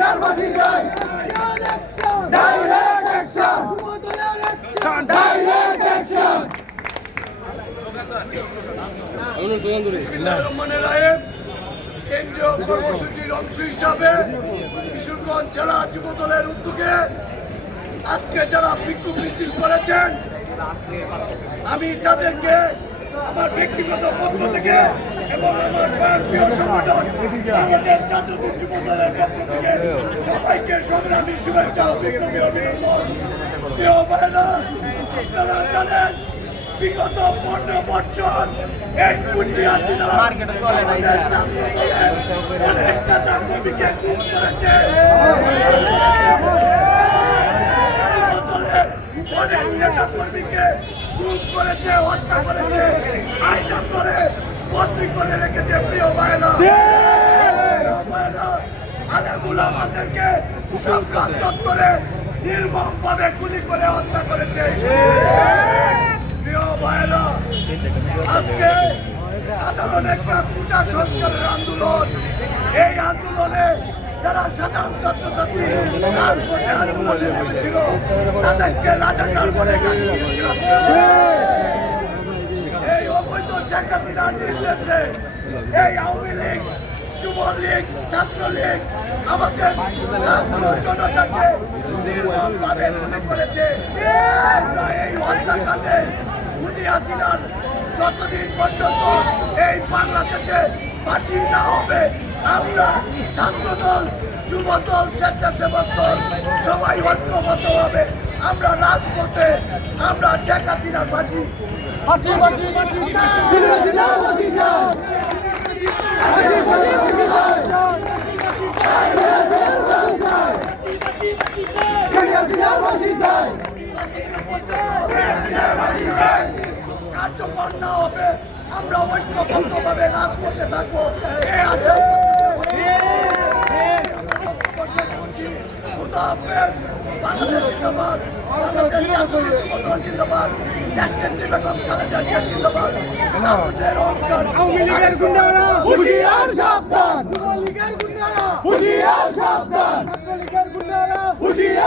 হাসিনার ফাঁসি চাই ডাইরেক্ট অ্যাকশন ডাইরেক্ট অ্যাকশন কেন্দ্রীয় কর্মসূচির অংশ হিসাবে কিশোরগঞ্জ জেলা যুবদলের উদ্যোগে আজকে যারা বিক্ষোভ মিছিল করেছেন আমি তাদেরকে আমার ব্যক্তিগত পক্ষ থেকে এবং আমার প্রিয় সংগঠন বাংলাদেশ জাতীয় যুবদলের পক্ষ থেকে সবাইকে সংগ্রামী শুভেচ্ছা ও বিপ্লবী অভিনন্দন। প্রিয় ভাইরা, আপনারা জানেন বিগত 15 বছর এই হাসিনা আমাদের ছাত্রদলের অনেক নেতা কর্মীকে খুন করেছে, অনেক নেতা কর্মীকে খুন করেছে, হত্যা করেছে, আইনা করে বন্দী করে রেখেছে। প্রিয় ভাইরা, আলেমুল আমাদেরকে সরকার চত্বরে নির্মম ভাবে গুলি করে হত্যা করেছে। প্রিয় ভাইরা, আজকে সাধারণ একটা পূজা সংস্কারের আন্দোলন, এই আন্দোলনে যারা সাধারণ ছাত্রছাত্রী রাজপথে আন্দোলনে নেমেছিল তাদেরকে রাজাকার বলে গালি দিয়েছিল। এই অবৈধ শেখ হাসিনার নির্দেশে এই আওয়ামী লীগ, যুবলীগ, ছাত্রলীগ আমাদের ছাত্র জনতাকে নির্মমভাবে গুলি করেছে। আমরা এই হত্যাকাণ্ডে খুনি হাসিনার যতদিন পর্যন্ত এই বাংলাদেশে ফাঁসি না হবে আমরা ছাত্রদল, যুবদল, স্বেচ্ছাসেবক দল সবাই ঐক্যবদ্ধ হবে। আমরা রাজপথে আমরা শেখ হাসিনার ফাঁসি কার্যকর না হবে আমরা ঐক্যবদ্ধ ভাবে রাজপথে থাকবো। এই আশা বাংলাদেশ জিন্দাবাদ, বাংলাদেশ জাতীয় যুবদল জিন্দাবাদ, দেশনেত্রী বেগম খালেদা জিয়া জিন্দাবাদ। আমাদের অহংকার হুঁশিয়ার সাবধান, হুঁশিয়ার সাবধান।